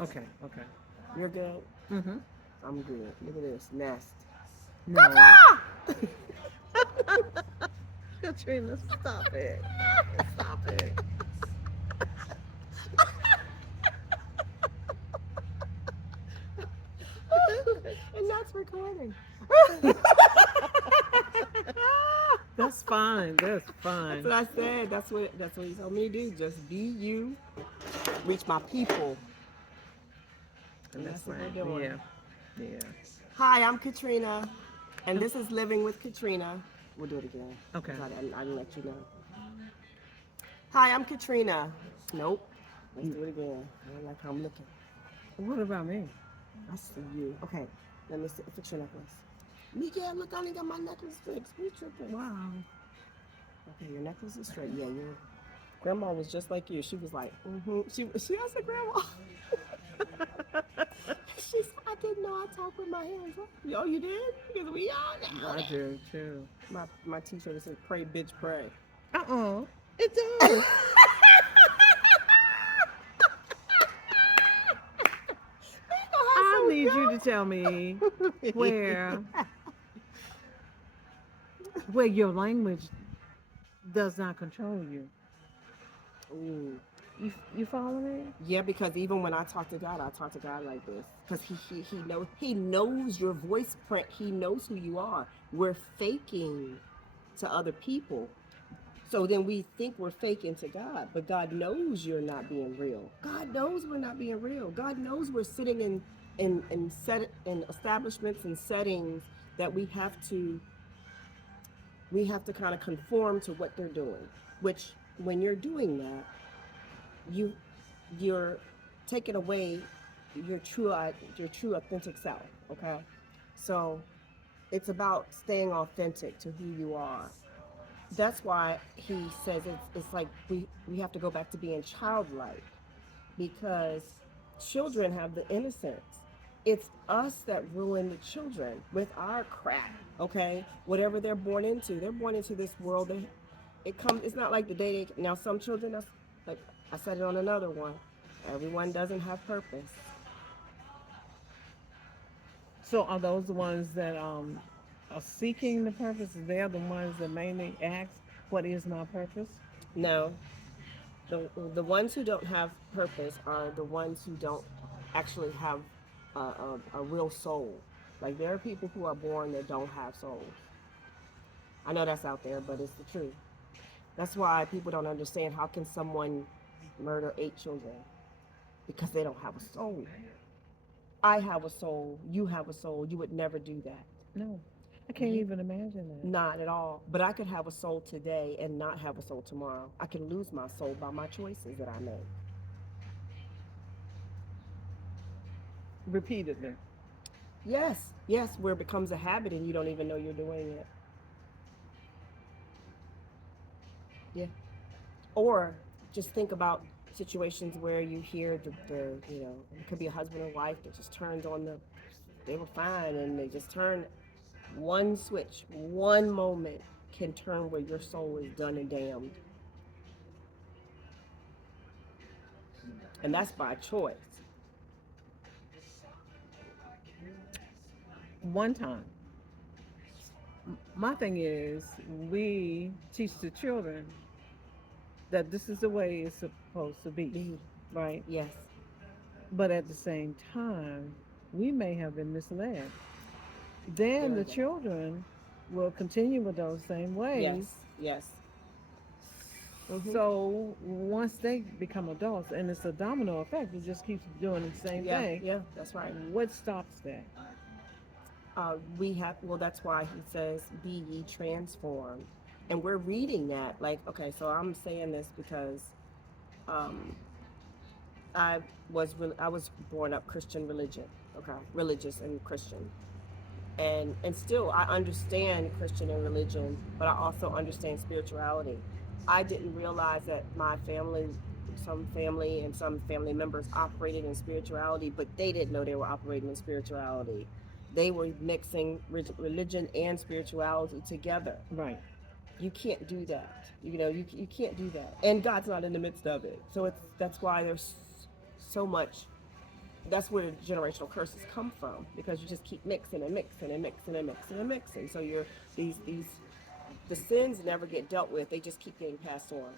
Okay, okay. You're good? Mm-hmm. I'm good. Look at this nest. No. Katrina, stop it. Stop it. And that's recording. That's fine. That's That's fine. what I said. That's what he told me to do. Just be you, reach my people, And and that's that's what we're fine. doing. Yeah. Yeah. Hi, I'm Katrina, and this is Living with Katrina. We'll do it again Okay. because I didn't let you know. Hi, I'm Katrina. Nope. Let's do it again. I don't like how I'm looking. What about me? I see you. Okay, let me see. Fix your necklace. Miguel, look, I only got my necklace fixed. We tripping. Wow. Okay, your necklace is straight. Yeah, your grandma was just like you. She was like, mm-hmm. She I said, grandma. I didn't know I talk with my hands up. Oh, you did? Because we all know I that. do too. My t-shirt says pray, bitch, pray. Uh-uh. It does. I need you to tell me where where your language does not control you. Ooh. You follow me? Yeah, because even when I talk to God like this, because he knows your voice print. He knows who you are. We're faking to other people, so then we think we're faking to God, but God knows you're not being real. God knows we're not being real. God knows we're sitting in establishments and settings that we have to kind of conform to what they're doing. Which when you're doing that, you you're taking away your true authentic self. Okay, so it's about staying authentic to who you are. That's why he says it's like we have to go back to being childlike, because children have the innocence. It's us that ruin the children with our crap. Okay, whatever they're born into this world. It's not like the day now some children, like I said it on another one, everyone doesn't have purpose. So are those the ones that are seeking the purpose? They're the ones that mainly ask, "What is my purpose?" No, the ones who don't have purpose are the ones who don't actually have a real soul. Like there are people who are born that don't have souls. I know that's out there, but it's the truth. That's why people don't understand how can someone murder 8 children, because they don't have a soul. I have a soul. You have a soul. You would never do that. No, I can't You even imagine that. Not at all. But I could have a soul today and not have a soul tomorrow. I can lose my soul by my choices that I make. Repeatedly. Yes, yes, where it becomes a habit and you don't even know you're doing it. Yeah. Or just think about situations where you hear it could be a husband or wife that just turned on they were fine and they just turned one switch, one moment can turn where your soul is done and damned. And that's by choice. One time, my thing is, we teach the children that this is the way it's supposed to be, Be. right? Yes. But at the same time, we may have been misled. Then Very the bad. children will continue with those same ways. Yes. Yes. Mm-hmm. So once they become adults, and it's a domino effect, it just keeps doing the same Yeah. thing. Yeah. That's right. What stops that? Well, that's why he says, be ye transformed. And we're reading that. Like, okay, so I'm saying this because um, I was born up Christian religion, okay, religious and Christian. And still I understand Christian and religion, but I also understand spirituality. I didn't realize that some family and some family members operated in spirituality, but they didn't know they were operating in spirituality. They were mixing religion and spirituality together. Right. You can't do that. You can't do that. And God's not in the midst of it. So that's why there's so much That's where the generational curses come from, because you just keep mixing and mixing and mixing and mixing and mixing. So you're these the sins never get dealt with. They just keep getting passed on.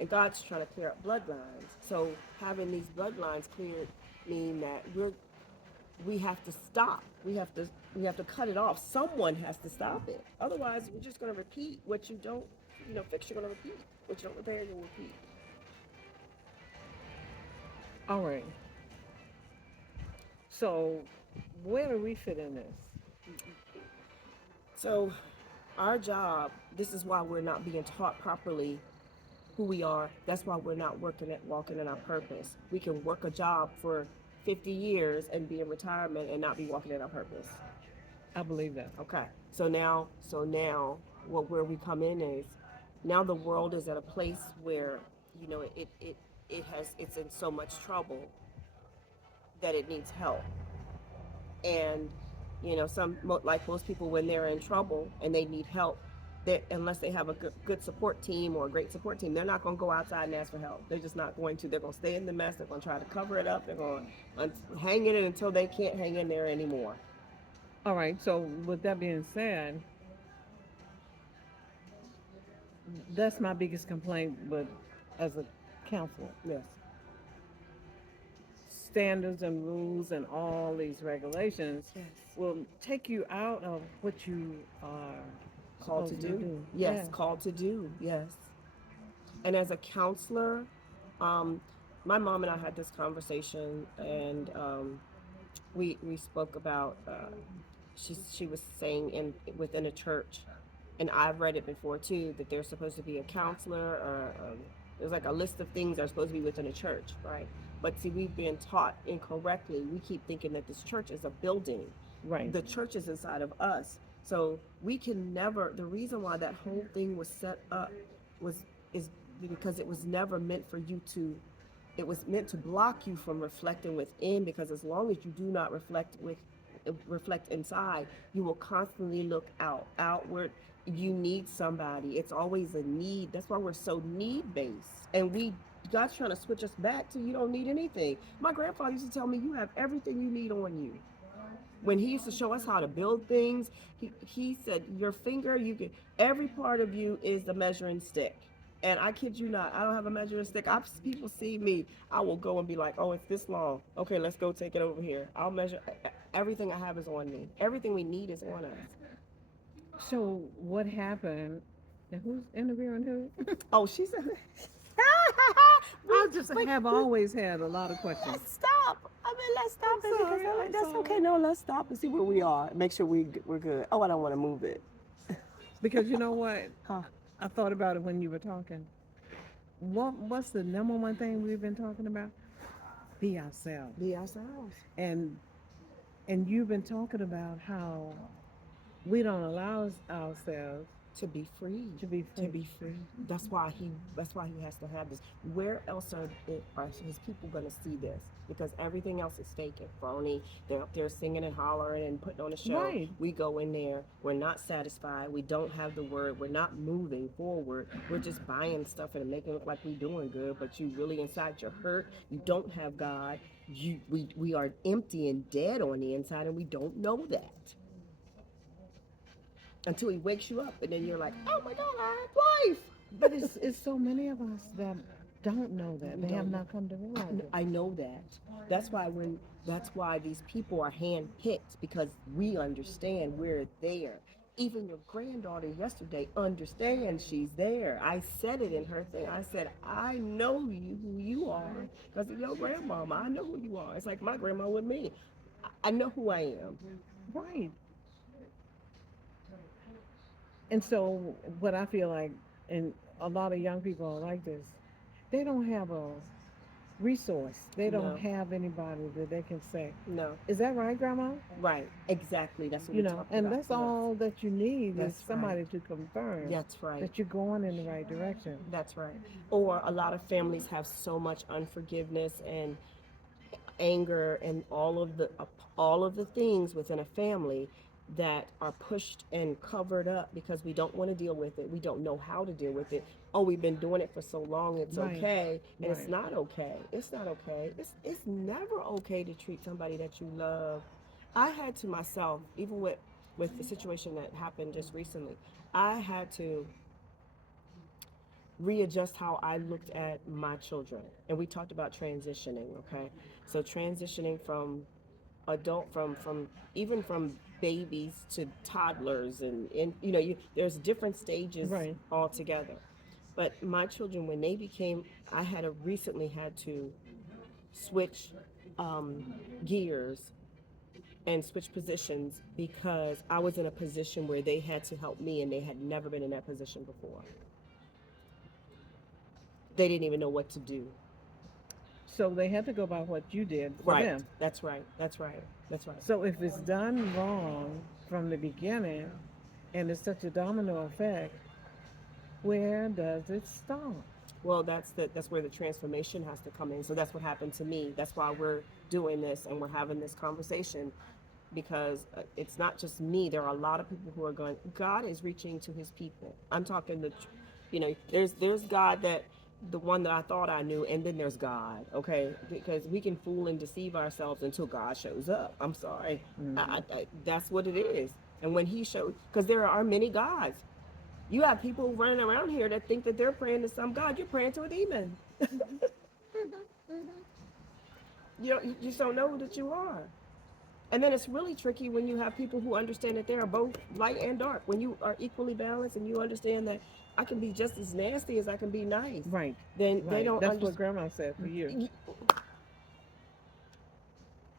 And God's trying to clear up bloodlines. So having these bloodlines cleared mean that we have to stop. We have to cut it off. Someone has to stop it. Otherwise, we're just going to repeat what you don't, fix. You're going to repeat what you don't repair. You'll repeat. All right. So, where do we fit in this? So, our job. This is why we're not being taught properly who we are. That's why we're not walking in our purpose. We can work a job for 50 years and be in retirement and not be walking in our purpose. I believe that. Okay. So now, where we come in is, now the world is at a place where, it's in so much trouble that it needs help. And like most people, when they're in trouble and they need help, that unless they have a good support team or a great support team, they're not going to go outside and ask for help. They're just not going to. They're going to stay in the mess. They're going to try to cover it up. They're going to hang in it until they can't hang in there anymore. All right. So, with that being said, that's my biggest complaint. But as a counselor, Yes. standards and rules and all these regulations Yes. will take you out of what you are Called to supposed to do. do. Yes. Yeah. Called to do. Yes. And as a counselor, um, my mom and I had this conversation, and we spoke about. She was saying within a church, and I've read it before too, that there's supposed to be a counselor, or there's like a list of things that are supposed to be within a church, right? But see, we've been taught incorrectly. We keep thinking that this church is a building. Right. The church is inside of us. So we can never. The reason why that whole thing was set up was is because it was never meant for you to. It was meant to block you from reflecting within. Because as long as you do not reflect inside, you will constantly look outward. You need somebody. It's always a need. That's why we're so need based, and God's trying to switch us back to, you don't need anything. My grandfather used to tell me, you have everything you need on you. When he used to show us how to build things, he said, your finger, every part of you is the measuring stick. And I kid you not, I don't have a measuring stick. People see me, I will go and be like, oh, it's this long. Okay, let's go take it over here. I'll measure. Everything I have is on me. Everything we need is on us. So, what happened? And who's interviewing who? Oh, she said, I just have always had a lot of questions. let's stop. Let's stop I'm it. sorry, Because I'm that's sorry. okay. No, let's stop and see where we are. Make sure we're good. Oh, I don't want to move it. Because you know what? Huh. I thought about it when you were talking. What's the number one thing we've been talking about? Be ourselves. Be ourselves. And you've been talking about how we don't allow ourselves To be free. to be To free. be free. That's why he has to have this. Where else are his people gonna see this? Because everything else is fake and phony. They're up there singing and hollering and putting on a show. Right. We go in there, we're not satisfied, we don't have the word, we're not moving forward. We're just buying stuff and making it look like we're doing good, but you really inside you're hurt. You don't have God. We are empty and dead on the inside, and we don't know that until he wakes you up, and then you're like, oh my God, I have life. But it's so many of us that don't know that. They have Don't. not come to realize it. I know that. That's why these people are handpicked, because we understand we're there. Even your granddaughter yesterday understands she's there. I said it in her thing. I said, I know who you are because of your grandmama. I know who you are. It's like my grandma with me. I know who I am. Right. And so what I feel like, and a lot of young people are like this, they don't have a resource. They No. don't have anybody that they can say, No. is that right, Grandma? Right. Exactly. That's what You we're know, talking and about. that's Yes. all that you need is That's somebody to confirm That's right. that you're going in the right direction. That's right. Or a lot of families have so much unforgiveness and anger and all of the things within a family, that are pushed and covered up because we don't want to deal with it. We don't know how to deal with it. Oh, we've been doing it for so long, it's Right. okay. And it's Right. not okay. It's not okay. It's never okay to treat somebody that you love. I had to myself, even with the situation that happened just recently, I had to readjust how I looked at my children. And we talked about transitioning, okay? So transitioning from adult from even from babies to toddlers and there's different stages Right. altogether. But my children, when they became, I had a recently had to switch um, gears and switch positions because I was in a position where they had to help me and they had never been in that position before. They didn't even know what to do. So they had to go by what you did for Right. them. That's right. That's right. That's right. So if it's done wrong from the beginning and it's such a domino effect, where does it stop? Well, that's where the transformation has to come in. So that's what happened to me. That's why we're doing this and we're having this conversation because it's not just me. There are a lot of people who are going. God is reaching to His people. I'm talking there's God, that the one that I thought I knew, and then there's God. Okay, because we can fool and deceive ourselves until God shows up. I'm sorry, Mm-hmm. that's what it is. And when He shows, because there are many gods. You have people running around here that think that they're praying to some God. You're praying to a demon. You just don't know that you are. And then it's really tricky when you have people who understand that they are both light and dark. When you are equally balanced and you understand that I can be just as nasty as I can be nice, Right. then they Right. don't That's what understand. grandma said for you.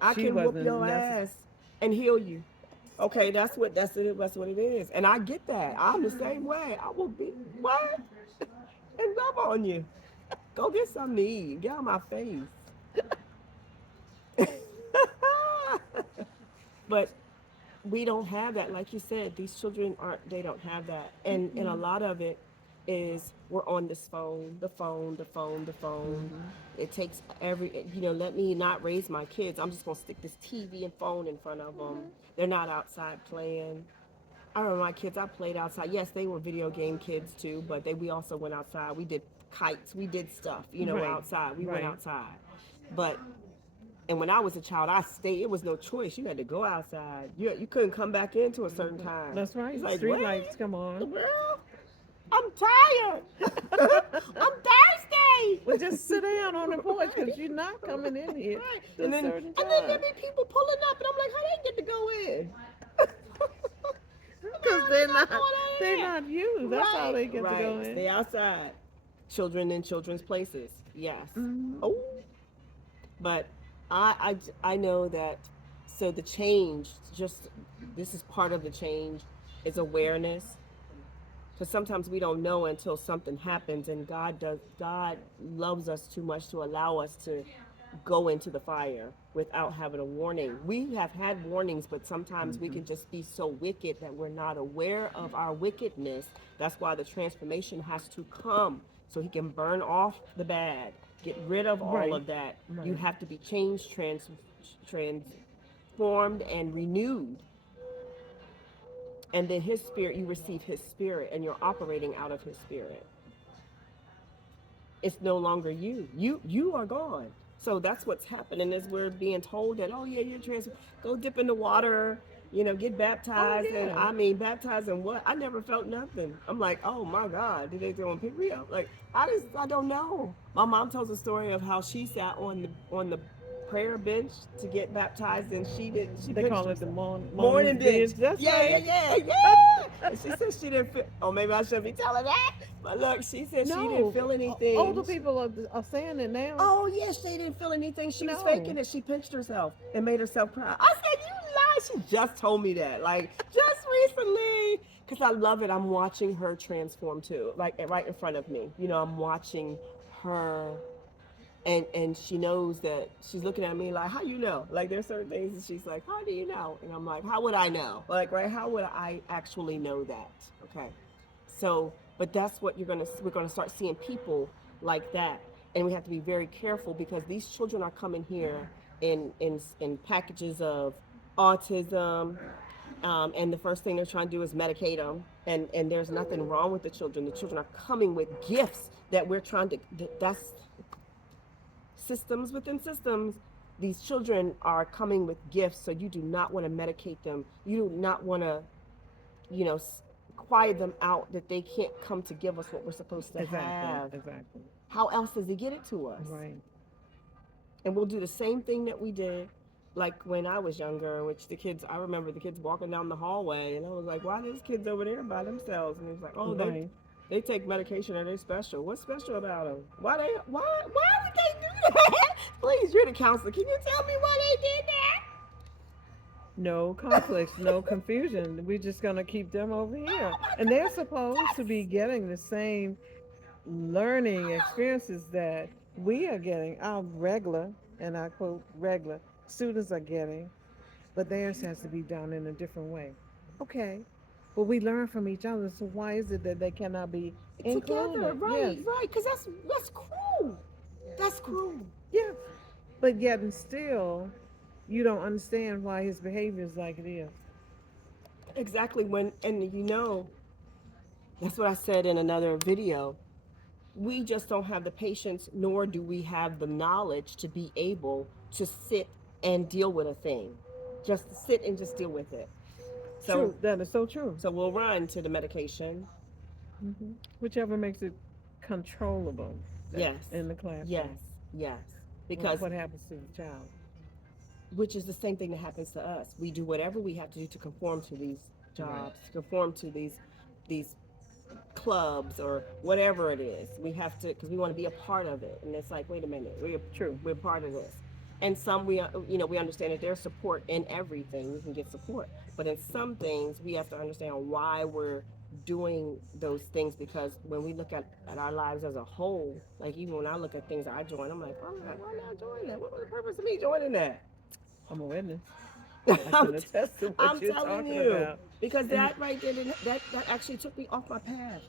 I She can whoop wasn't your necessary. ass and heal you. Okay, that's what it is. And I get that. I'm the same way. I will be what? And love on you. Go get something to eat. Get out of my face. But we don't have that. Like you said, these children aren't, they don't have that. And a lot of it is we're on this phone, the phone. Mm-hmm. It takes let me not raise my kids. I'm just going to stick this TV and phone in front of them. They're not outside playing. I remember my kids, I played outside. Yes, they were video game kids too, but we also went outside. We did kites, we did stuff, Right. outside. We went Right. outside. But and when I was a child, I stayed. It was no choice. You had to go outside. You couldn't come back into a certain time. That's It's right. like, Street what? lights come on. Well, I'm tired. I'm thirsty. Well, just sit down on the porch Right. because you're not coming in here Right. to And a then certain there time. be people pulling up, and I'm like, how they get to go in? Because How they they're not not going out of they're there? not you. That's how Right. they get to Right. go in. Stay outside. Children in children's places. Yes. Hmm. Oh, but I know that. So the change, just this is part of the change, is awareness. Because sometimes we don't know until something happens, and God loves us too much to allow us to go into the fire without having a warning. We have had warnings, but sometimes we Hmm. can just be so wicked that we're not aware of our wickedness. That's why the transformation has to come, so He can burn off the bad, get rid of all Right. of that. You Right. have to be changed, transformed, and renewed. And then His Spirit, you receive His Spirit, and you're operating out of His Spirit. It's no longer you. You are gone. So that's what's happening is we're being told that, oh yeah, you're trans, go dip in the water, get Oh baptized. And yeah. I mean, baptized in what? I never felt nothing. I'm like, oh my God, did they throw pick me up? Like, I don't know. My mom tells a story of how she sat on the prayer bench to get baptized, and she They pinched call it the herself. morning Morning bench. bitch. That's Yeah, yeah, right. yeah, yeah. And she said she didn't feel. Oh, maybe I shouldn't be telling that. But look, she said she didn't No, feel older anything. people are saying it now. Oh yes, she didn't feel anything. She was No. faking it. She pinched herself and made herself cry. I said, "You lie." She just told me that, like just recently, because I love it. I'm watching her transform too, like right in front of me. I'm watching her, and she knows that she's looking at me like, "How you know?" Like there's certain things that she's like, "How do you know?" And I'm like, "How would I know?" Like, right? How would I actually know that? Okay. So, but that's what we're gonna start seeing people like that, and we have to be very careful because these children are coming here in packages of autism, And the first thing they're trying to do is medicate them. And there's nothing wrong with the children. The children are coming with gifts that we're trying to. That's systems within systems. These children are coming with gifts, so you do not want to medicate them. You do not want to, you know, quiet them out that they can't come to give us what we're supposed to Exactly. have. Exactly. How else does he get it to us? Right. And we'll do the same thing that we did like when I was younger, which the kids, I remember the kids walking down the hallway and I was like, why are these kids over there by themselves? And he's like, oh, Right. they take medication and they're special. What's special about them? Why would they do that? Please, you're the counselor. Can you tell me why they did that? No conflicts, no confusion. We're just gonna keep them over here, Oh my and they're God, supposed to be yes. getting the same learning experiences that we are getting. Our regular, and I quote regular students are getting, but theirs has to be done in a different way. Okay, but we learn from each other. So why is it that they cannot be Together, included? Yes, right, because that's cruel. That's cruel. yes, but yet and still, you don't understand why his behavior is like it is. Exactly when, and you know, that's what I said in another video. We just don't have the patience, nor do we have the knowledge to be able to sit and deal with a thing. Just sit and just deal with it. So, True, that is so true. so we'll run to the medication. Whichever makes it controllable Yes, in the yes, classroom. yes. Because What happens to the child? which is the same thing that happens to us. We do whatever we have to do to conform to these Right. jobs, to conform to these clubs or whatever it is. We have to because we want to be a part of it. And it's like, wait a minute, True. we're part of this. And some we you know we understand that there's support in everything. We can get support, but in some things we have to understand why we're doing those things because when we look at our lives as a whole, like even when I look at things I join, I'm like, why am I joining that? What was the purpose of me joining that? I'm a witness. I I'm, can attest to what I'm you're telling talking you about. because And that right there, that actually took me off my path.